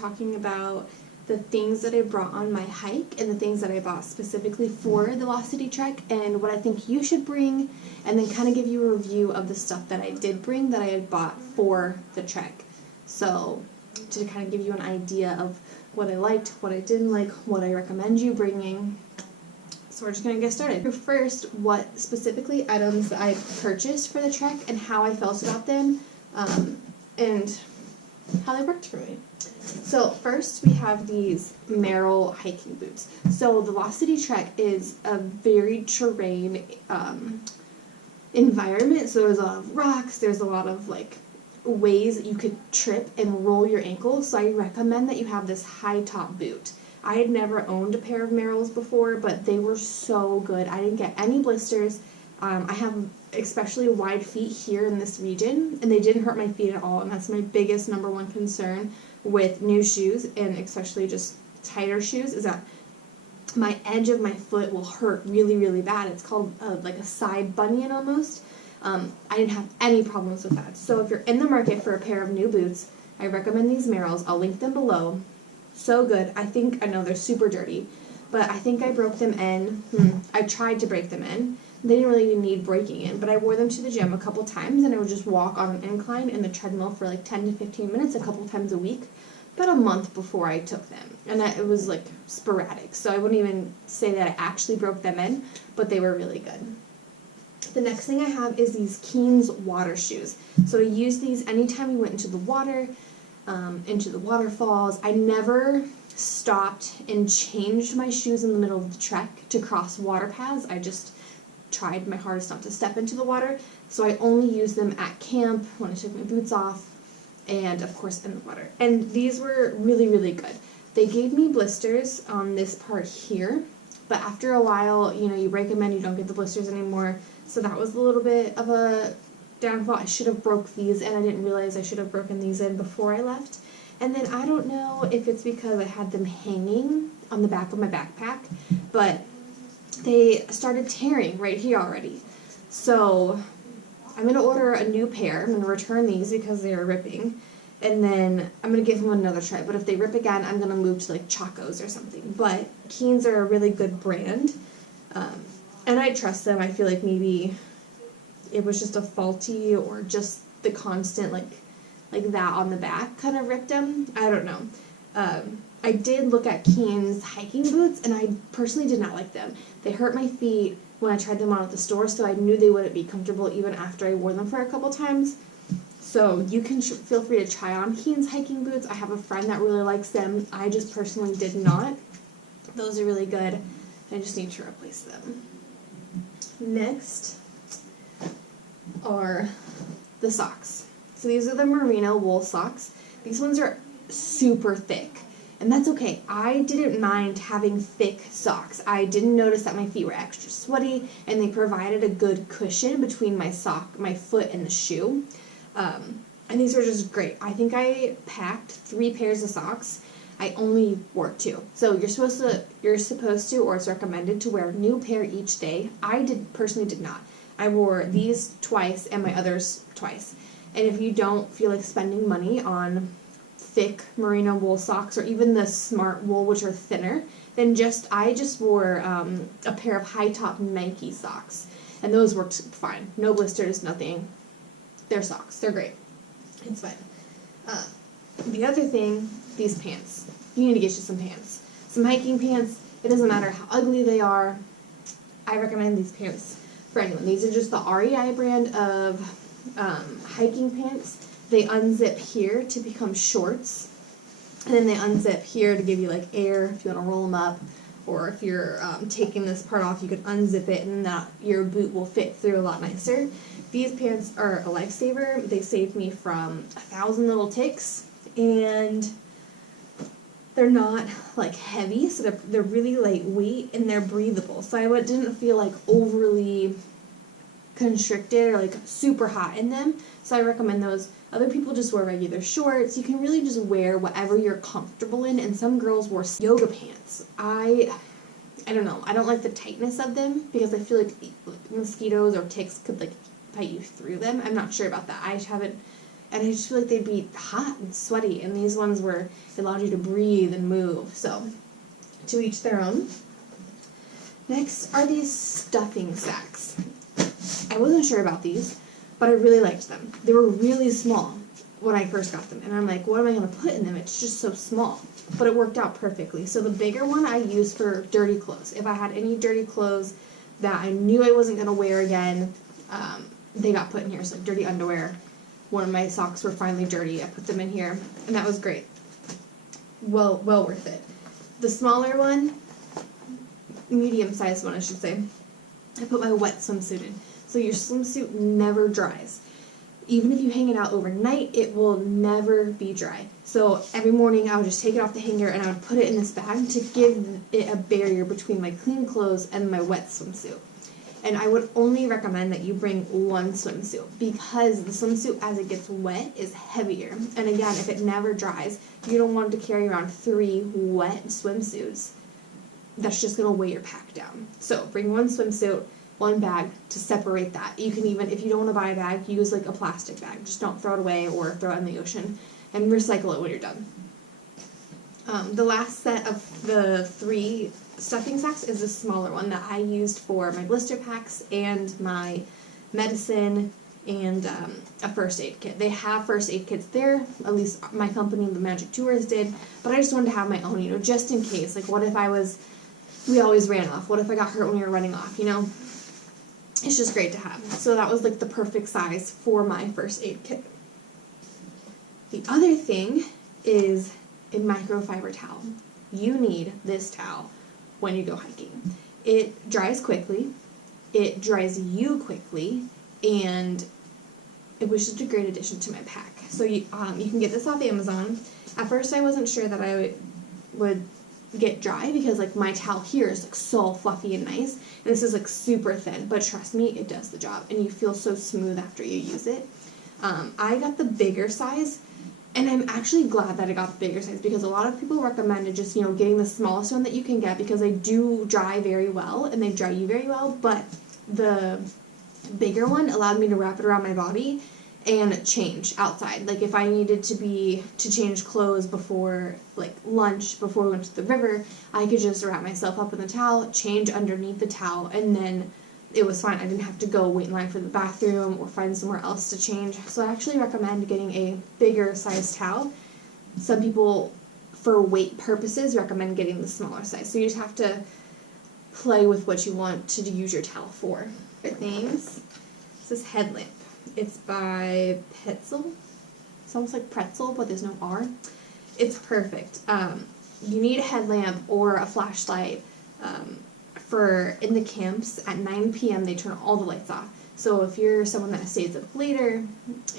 talking about the things that I brought on my hike and the things that I bought specifically for the Lost City Trek and what I think you should bring, and then kind of give you a review of the stuff that I did bring that I had bought for the trek. So to kind of give you an idea of what I liked, what I didn't like, what I recommend you bringing. So we're just going to get started. First, what specifically items I purchased for the trek and how I felt about them, and how they worked for me. So first we have these Merrell hiking boots. So the Lost City Trek is a very terrain environment. So there's a lot of rocks, there's a lot of like ways that you could trip and roll your ankles. So I recommend that you have this high top boot. I had never owned a pair of Merrells before, but they were so good. I didn't get any blisters. I have especially wide feet here in this region, and they didn't hurt my feet at all, and that's my biggest number one concern with new shoes, and especially just tighter shoes, is that my edge of my foot will hurt really, really bad. It's called like a side bunion almost. I didn't have any problems with that. So if you're in the market for a pair of new boots, I recommend these Merrells. I'll link them below. So good. I know they're super dirty, but I think I broke them in. I tried to break them in. They didn't really need breaking in, but I wore them to the gym a couple times, and I would just walk on an incline in the treadmill for like 10 to 15 minutes a couple times a week, about a month before I took them. And it was like sporadic, so I wouldn't even say that I actually broke them in, but they were really good. The next thing I have is these Keen's water shoes. So I use these anytime we went into the water, into the waterfalls. I never stopped and changed my shoes in the middle of the trek to cross water paths. I just tried my hardest not to step into the water, so I only used them at camp when I took my boots off, and of course in the water. And these were really, really good. They gave me blisters on this part here, but after a while, you break them in, you don't get the blisters anymore, so that was a little bit of a downfall. I should have broke these in. I didn't realize I should have broken these in before I left. And then I don't know if it's because I had them hanging on the back of my backpack, but they started tearing right here already. So I'm going to order a new pair. I'm going to return these because they are ripping. And then I'm going to give them another try. But if they rip again, I'm going to move to like Chacos or something. But Keen's are a really good brand. And I trust them. I feel like maybe it was just a faulty or just the constant like that on the back kind of ripped them. I don't know. I did look at Keen's hiking boots, and I personally did not like them. They hurt my feet when I tried them on at the store, so I knew they wouldn't be comfortable even after I wore them for a couple times. So you can feel free to try on Keen's hiking boots. I have a friend that really likes them. I just personally did not. Those are really good. I just need to replace them. Next are the socks. So these are the merino wool socks. These ones are super thick. And that's okay. I didn't mind having thick socks. I didn't notice that my feet were extra sweaty, and they provided a good cushion between my foot and the shoe. And these were just great. I think I packed 3 pairs of socks. I only wore 2. So you're supposed to, or it's recommended to wear a new pair each day. I personally did not. I wore these twice and my others twice. And if you don't feel like spending money on thick merino wool socks, or even the smart wool, which are thinner, then I just wore a pair of high top Nike socks, and those worked fine. No blisters, nothing. They're socks. They're great. It's fine. The other thing, these pants. You need to get you some pants. Some hiking pants. It doesn't matter how ugly they are. I recommend these pants for anyone. These are just the REI brand of hiking pants. They unzip here to become shorts, and then they unzip here to give you like air if you want to roll them up, or if you're taking this part off, you can unzip it, and your boot will fit through a lot nicer. These pants are a lifesaver. They saved me from 1,000 little ticks, and they're not like heavy, so they're really lightweight, and they're breathable. So I didn't feel like overly constricted or like super hot in them, so I recommend those. Other people just wear regular shorts. You can really just wear whatever you're comfortable in, and some girls wore yoga pants. I don't know. I don't like the tightness of them because I feel like mosquitoes or ticks could like bite you through them. I'm not sure about that. I haven't and I just feel like they'd be hot and sweaty, and these ones were, it allowed you to breathe and move, so to each their own. Next are these stuffing sacks. I wasn't sure about these, but I really liked them. They were really small when I first got them, and I'm like, what am I going to put in them? It's just so small, but it worked out perfectly. So the bigger one I used for dirty clothes. If I had any dirty clothes that I knew I wasn't going to wear again, they got put in here. So like dirty underwear, one of my socks were finally dirty, I put them in here, and that was great. Well worth it. The smaller one, medium-sized one I should say, I put my wet swimsuit in. So your swimsuit never dries. Even if you hang it out overnight, it will never be dry. So every morning I would just take it off the hanger and I would put it in this bag to give it a barrier between my clean clothes and my wet swimsuit. And I would only recommend that you bring one swimsuit because the swimsuit as it gets wet is heavier. And again, if it never dries, you don't want to carry around 3 wet swimsuits. That's just going to weigh your pack down. So bring one swimsuit, one bag to separate that. You can even, if you don't want to buy a bag, use like a plastic bag. Just don't throw it away or throw it in the ocean, and recycle it when you're done. The last set of the 3 stuffing sacks is a smaller one that I used for my blister packs and my medicine and a first aid kit. They have first aid kits there, at least my company, the Magic Tours, did, but I just wanted to have my own, just in case. Like, what if we always ran off? What if I got hurt when we were running off, It's just great to have. So that was like the perfect size for my first aid kit. The other thing is a microfiber towel. You need this towel when you go hiking. It dries quickly, it dries you quickly, and it was just a great addition to my pack. So you can get this off Amazon. At first I wasn't sure that I would get dry because like my towel here is like so fluffy and nice, and this is like super thin, but trust me, it does the job and you feel so smooth after you use it. I got the bigger size, and I'm actually glad that I got the bigger size because a lot of people recommended just getting the smallest one that you can get because they do dry very well and they dry you very well, but the bigger one allowed me to wrap it around my body and change outside. Like if I needed to change clothes before like lunch, before we went to the river, I could just wrap myself up in the towel, change underneath the towel, and then it was fine. I didn't have to go wait in line for the bathroom or find somewhere else to change. So I actually recommend getting a bigger size towel. Some people, for weight purposes, recommend getting the smaller size. So you just have to play with what you want to use your towel for. Things. This headlamp. It's by Petzl. It's almost like pretzel, but there's no R. It's perfect. You need a headlamp or a flashlight. For in the camps at 9 p.m. they turn all the lights off. So if you're someone that stays up later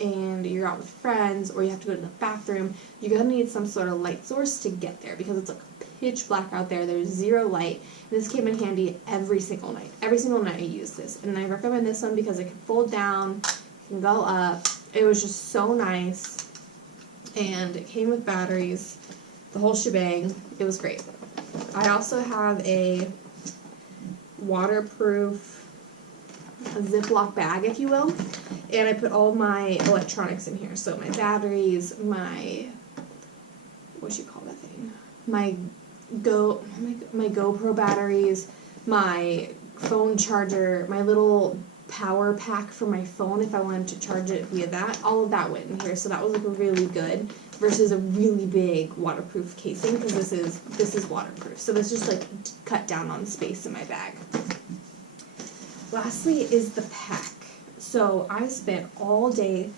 and you're out with friends or you have to go to the bathroom, you're going to need some sort of light source to get there because it's like pitch black out there. There's zero light. And this came in handy every single night. Every single night I use this. And I recommend this one because it can fold down, can go up. It was just so nice. And it came with batteries, the whole shebang. It was great. I also have a waterproof Ziploc bag, if you will, and I put all my electronics in here. So my batteries, my my GoPro batteries, my phone charger, my little power pack for my phone if I wanted to charge it via that. All of that went in here, so that was like really good versus a really big waterproof casing because this is waterproof. So this just like cut down on space in my bag. Lastly is the pack. So I spent all day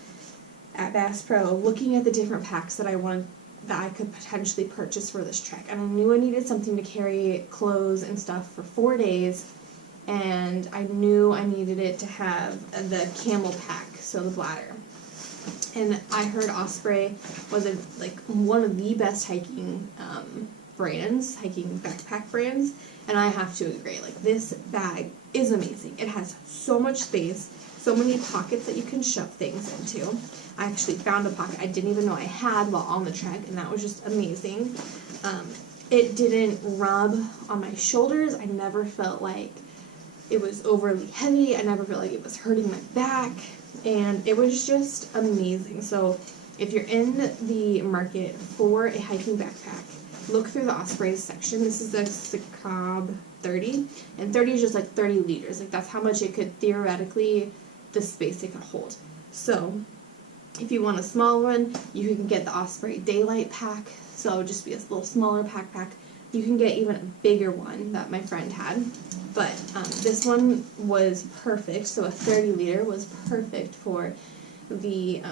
at Bass Pro looking at the different packs that I could potentially purchase for this trek, and I knew I needed something to carry clothes and stuff for 4 days, and I knew I needed it to have the camel pack, so the bladder. And I heard Osprey was one of the best hiking brands, hiking backpack brands, and I have to agree. Like, this bag is amazing. It has so much space, so many pockets that you can shove things into. I actually found a pocket I didn't even know I had while on the trek, and that was just amazing. It didn't rub on my shoulders. I never felt like it was overly heavy. I never felt like it was hurting my back, and it was just amazing. So if you're in the market for a hiking backpack, look through the Osprey section. This is the Sacab 30, and 30 is just like 30 liters. Like that's how much it could theoretically, the space it could hold. So if you want a small one, you can get the Osprey Daylight pack, so just be a little smaller backpack. You can get even a bigger one that my friend had, but this one was perfect, so a 30 liter was perfect for the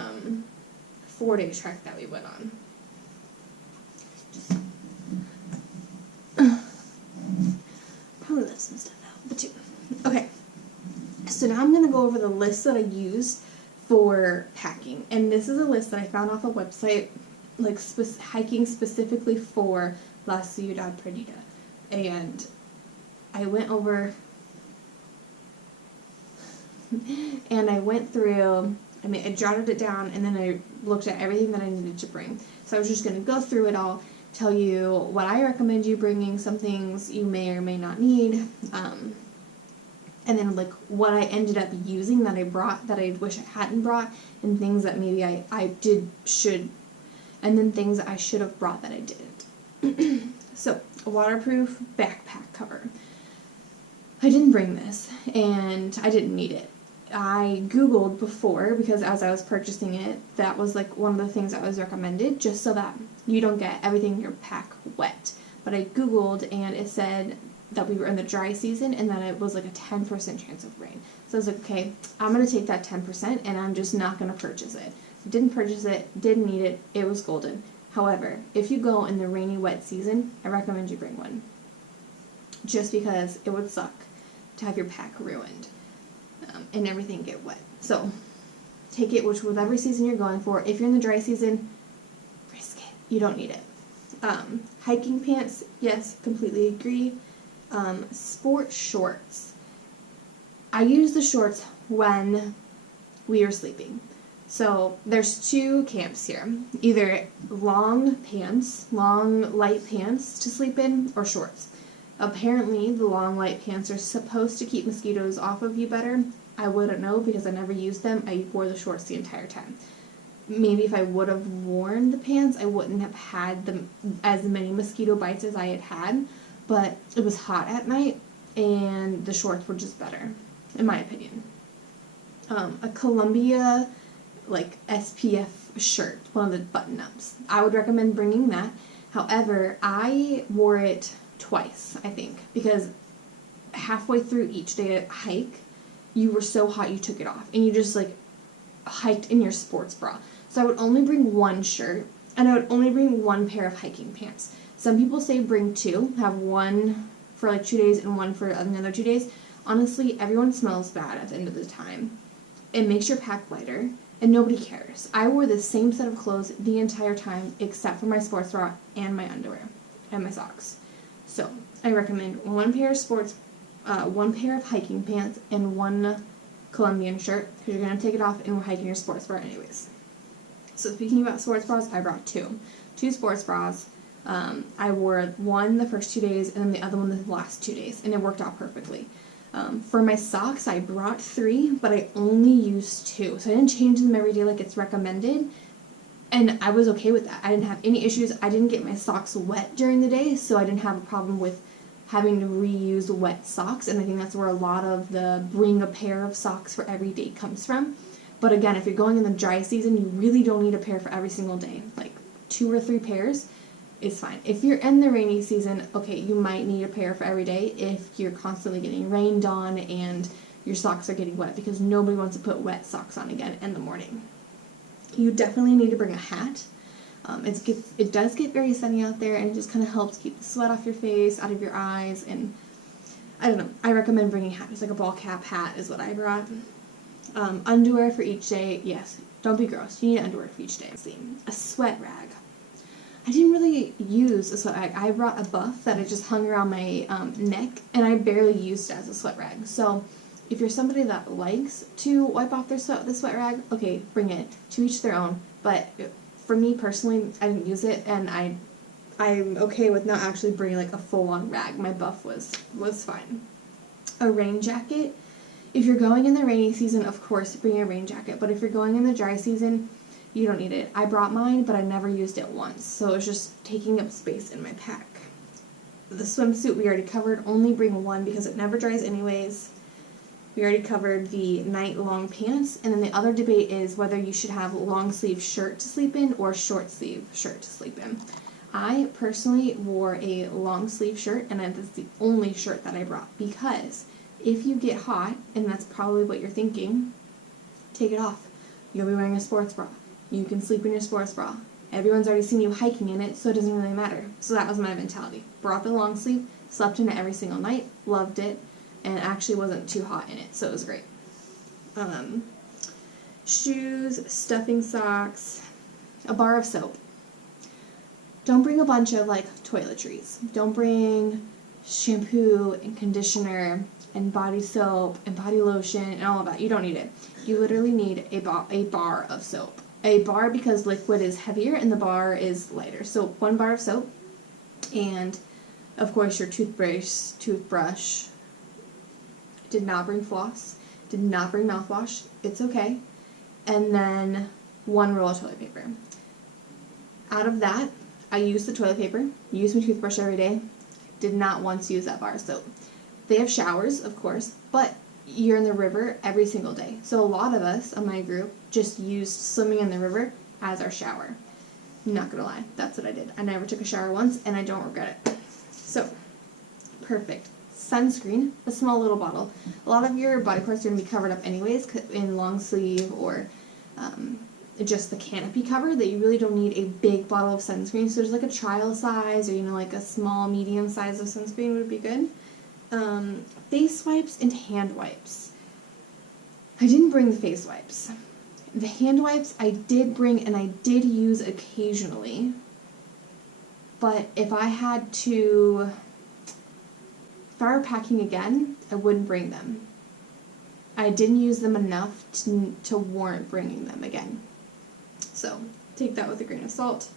4-day trek that we went on. Probably left some stuff out, but too. Okay, so now I'm going to go over the list that I used for packing, and this is a list that I found off a website, like hiking specifically for La Ciudad Perdida, and I went over and I went through, I jotted it down, and then I looked at everything that I needed to bring. So I was just going to go through it all, tell you what I recommend you bringing, some things you may or may not need, and then like what I ended up using that I brought that I wish I hadn't brought, and things that maybe I should, and then things that I should have brought that I didn't. So, a waterproof backpack cover. I didn't bring this, and I didn't need it. I Googled before, because as I was purchasing it, that was like one of the things that was recommended, just so that you don't get everything in your pack wet. But I Googled, and it said that we were in the dry season, and that it was like a 10% chance of rain. So I was like, okay, I'm going to take that 10%, and I'm just not going to purchase it. Didn't purchase it, didn't need it, it was golden. However, if you go in the rainy, wet season, I recommend you bring one. Just because it would suck to have your pack ruined and everything get wet. So, take it whatever season you're going for. If you're in the dry season, risk it. You don't need it. Hiking pants, yes, completely agree. Sport shorts. I use the shorts when we are sleeping. So there's two camps here. Either long light pants to sleep in, or shorts. Apparently the long light pants are supposed to keep mosquitoes off of you better. I wouldn't know because I never used them. I wore the shorts the entire time. Maybe if I would have worn the pants, I wouldn't have had as many mosquito bites as I had had, but it was hot at night and the shorts were just better, in my opinion. A Columbia like SPF shirt, one of the button-ups. I would recommend bringing that. However, I wore it twice, I think, because halfway through each day hike, you were so hot you took it off, and you just like hiked in your sports bra. So I would only bring one shirt, and I would only bring one pair of hiking pants. Some people say bring two, have one for like 2 days and one for another 2 days. Honestly, everyone smells bad at the end of the time. It makes your pack lighter, and nobody cares. I wore the same set of clothes the entire time except for my sports bra and my underwear and my socks. So I recommend one pair of hiking pants and one Colombian shirt, because you're going to take it off and we're hiking your sports bra anyways. So speaking about sports bras, I brought two sports bras. I wore one the first 2 days and then the other one the last 2 days, and it worked out perfectly. For my socks, I brought 3, but I only used 2. So I didn't change them every day like it's recommended, and I was okay with that. I didn't have any issues. I didn't get my socks wet during the day, so I didn't have a problem with having to reuse wet socks, and I think that's where a lot of the bring a pair of socks for every day comes from. But again, if you're going in the dry season, you really don't need a pair for every single day. Like 2 or 3 pairs is fine. If you're in the rainy season, okay, you might need a pair for every day if you're constantly getting rained on and your socks are getting wet, because nobody wants to put wet socks on again in the morning. You definitely need to bring a hat. It does get very sunny out there, and it just kind of helps keep the sweat off your face, out of your eyes, and I don't know. I recommend bringing a hat. It's like a ball cap hat is what I brought. Underwear for each day. Yes, don't be gross. You need underwear for each day. A sweat rag. I didn't really use a sweat rag. I brought a buff that I just hung around my neck, and I barely used it as a sweat rag. So if you're somebody that likes to wipe off the sweat rag, okay, bring it. To each their own. But for me personally, I didn't use it, and I'm okay with not actually bringing like a full-on rag. My buff was fine. A rain jacket. If you're going in the rainy season, of course, bring a rain jacket. But if you're going in the dry season, you don't need it. I brought mine, but I never used it once. So it was just taking up space in my pack. The swimsuit we already covered. Only bring one because it never dries anyways. We already covered the night-long pants. And then the other debate is whether you should have a long-sleeve shirt to sleep in or short-sleeve shirt to sleep in. I personally wore a long-sleeve shirt, and that's the only shirt that I brought because if you get hot, and that's probably what you're thinking, take it off. You'll be wearing a sports bra. You can sleep in your sports bra. Everyone's already seen you hiking in it, so it doesn't really matter. So that was my mentality. Brought the long sleeve, slept in it every single night, loved it, and actually wasn't too hot in it, so it was great. Shoes, stuffing socks, a bar of soap. Don't bring a bunch of like toiletries. Don't bring shampoo and conditioner and body soap and body lotion and all of that. You don't need it. You literally need a bar of soap. A bar because liquid is heavier and the bar is lighter. So 1 bar of soap and of course your toothbrush. Did not bring floss. Did not bring mouthwash. It's okay. And then 1 roll of toilet paper. Out of that, I used the toilet paper, used my toothbrush every day, did not once use that bar of soap. They have showers, of course, but you're in the river every single day. So a lot of us on my group just used swimming in the river as our shower. I'm not gonna lie, that's what I did. I never took a shower once, and I don't regret it. So, perfect. Sunscreen, a small little bottle. A lot of your body parts are gonna be covered up anyways in long sleeve or just the canopy cover, that you really don't need a big bottle of sunscreen. So there's like a trial size or like a small medium size of sunscreen would be good. Face wipes and hand wipes. I didn't bring the face wipes. The hand wipes I did bring and I did use occasionally, but if I were packing again, I wouldn't bring them. I didn't use them enough to warrant bringing them again. So, take that with a grain of salt.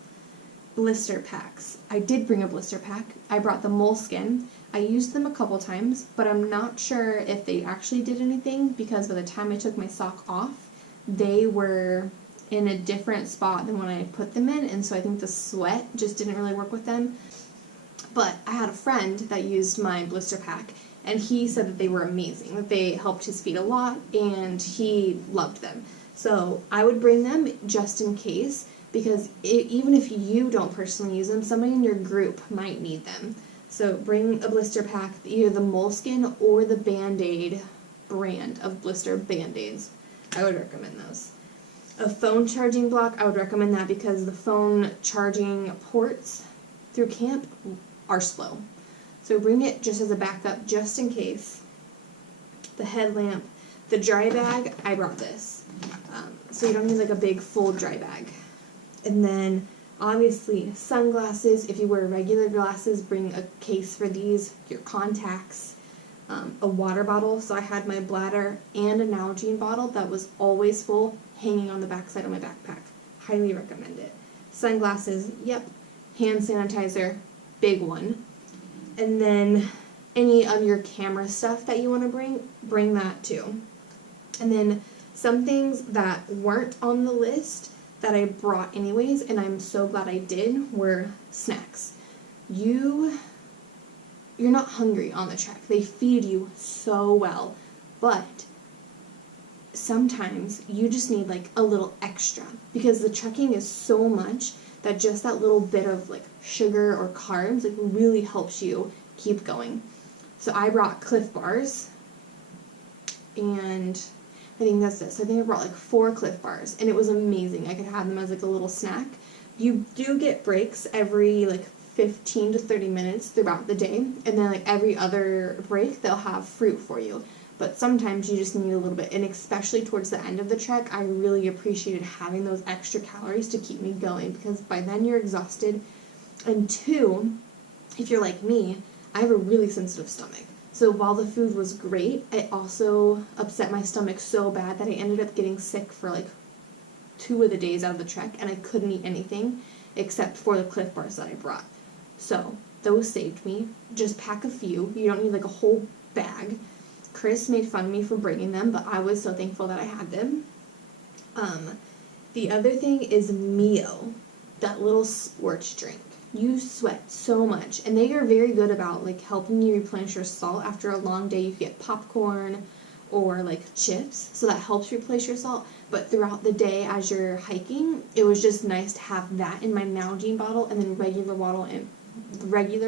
Blister packs. I did bring a blister pack. I brought the Moleskine. I used them a couple times, but I'm not sure if they actually did anything because by the time I took my sock off, they were in a different spot than when I put them in, and so I think the sweat just didn't really work with them. But I had a friend that used my blister pack, and he said that they were amazing, that they helped his feet a lot, and he loved them. So I would bring them just in case, because even if you don't personally use them, somebody in your group might need them. So bring a blister pack, either the Moleskine or the Band-Aid brand of blister Band-Aids. I would recommend those. A phone charging block, I would recommend that because the phone charging ports through camp are slow. So bring it just as a backup, just in case. The headlamp, the dry bag, I brought this. So you don't need like a big full dry bag. And then obviously sunglasses. If you wear regular glasses, bring a case for these, your contacts, a water bottle. So I had my bladder and a Nalgene bottle that was always full, hanging on the backside of my backpack. Highly recommend it. Sunglasses, yep. Hand sanitizer, big one. And then any of your camera stuff that you want to bring that too. And then some things that weren't on the list that I brought anyways, and I'm so glad I did, were snacks. You're not hungry on the trek. They feed you so well, but sometimes you just need like a little extra because the trekking is so much that just that little bit of like sugar or carbs like really helps you keep going. So I brought Cliff Bars, and I think that's it. So I think I brought like 4 Cliff Bars, and it was amazing. I could have them as like a little snack. You do get breaks every like 15 to 30 minutes throughout the day, and then like every other break they'll have fruit for you. But sometimes you just need a little bit, and especially towards the end of the trek, I really appreciated having those extra calories to keep me going because by then you're exhausted. And 2, if you're like me, I have a really sensitive stomach. So while the food was great, it also upset my stomach so bad that I ended up getting sick for like 2 of the days out of the trek, and I couldn't eat anything except for the Cliff Bars that I brought. So those saved me. Just pack a few. You don't need like a whole bag. Chris made fun of me for bringing them, but I was so thankful that I had them. The other thing is Mio, that little sports drink. You sweat so much, and they are very good about like helping you replenish your salt after a long day. You could get popcorn or like chips, so that helps replace your salt. But throughout the day as you're hiking, it was just nice to have that in my Nalgene bottle and then regular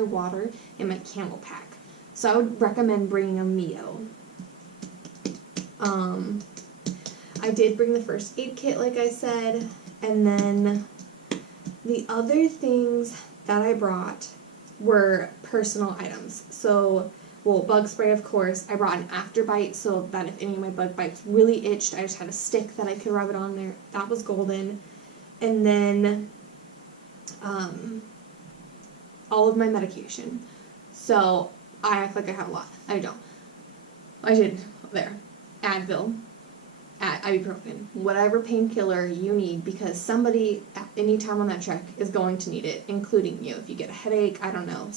water in my Camel pack. So I would recommend bringing a Mio. I did bring the first aid kit, like I said, and then the other things that I brought were personal items. So, well, bug spray, of course. I brought an Afterbite so that if any of my bug bites really itched, I just had a stick that I could rub it on there. That was golden. And then all of my medication. So I act like I have a lot. I don't. I did. There. Advil. Ibuprofen, whatever painkiller you need, because somebody at any time on that trek is going to need it, including you. If you get a headache, I don't know,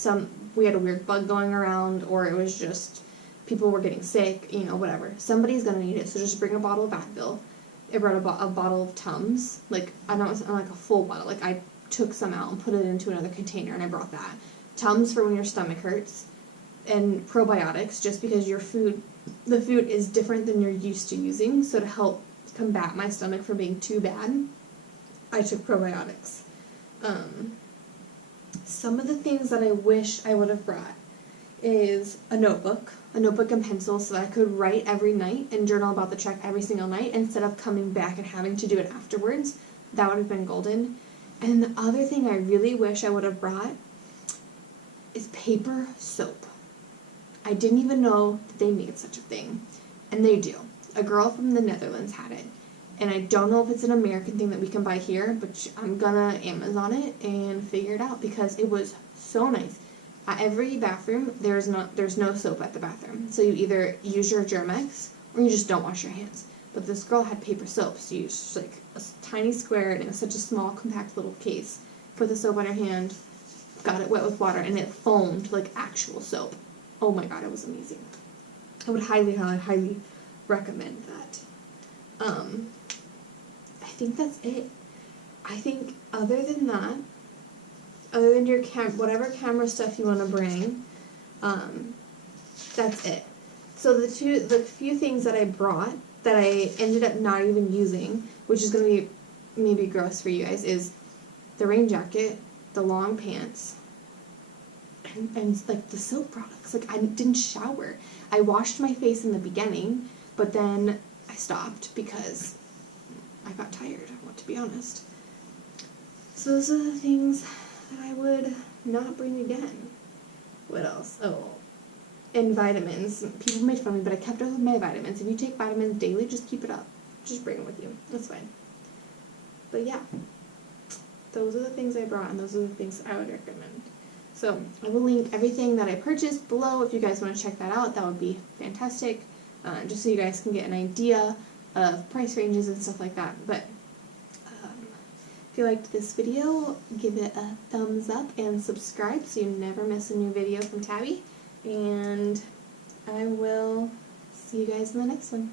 we had a weird bug going around, or it was just people were getting sick, you know, whatever. Somebody's gonna need it, so just bring a bottle of Advil. I brought a bottle of Tums, like I don't like a full bottle, like I took some out and put it into another container, and I brought that. Tums for when your stomach hurts, and probiotics, just because the food is different than you're used to using, so to help combat my stomach from being too bad, I took probiotics. Some of the things that I wish I would have brought is a notebook and pencil, so that I could write every night and journal about the trek every single night instead of coming back and having to do it afterwards. That would have been golden. And the other thing I really wish I would have brought is paper soap. I didn't even know that they made such a thing, and they do. A girl from the Netherlands had it, and I don't know if it's an American thing that we can buy here, but I'm gonna Amazon it and figure it out because it was so nice. At every bathroom, there's no soap at the bathroom, so you either use your Germ-X or you just don't wash your hands. But this girl had paper soap, so you just like a tiny square, and it was such a small, compact little case. Put the soap on your hand, got it wet with water, and it foamed like actual soap. Oh my god, it was amazing. I would highly, highly, highly recommend that. I think that's it. I think other than that, other than your whatever camera stuff you want to bring, that's it. So the few things that I brought that I ended up not even using, which is going to be maybe gross for you guys, is the rain jacket, the long pants, and like the soap products. Like I didn't shower. I washed my face in the beginning, but then I stopped because I got tired, I want to be honest. So those are the things that I would not bring again. What else? Oh, and vitamins. People made fun of me, but I kept up with my vitamins. If you take vitamins daily, just keep it up. Just bring them with you. That's fine. But yeah, those are the things I brought, and those are the things I would recommend. So I will link everything that I purchased below. If you guys want to check that out, that would be fantastic. Just so you guys can get an idea of price ranges and stuff like that. But if you liked this video, give it a thumbs up and subscribe so you never miss a new video from Tabby. And I will see you guys in the next one.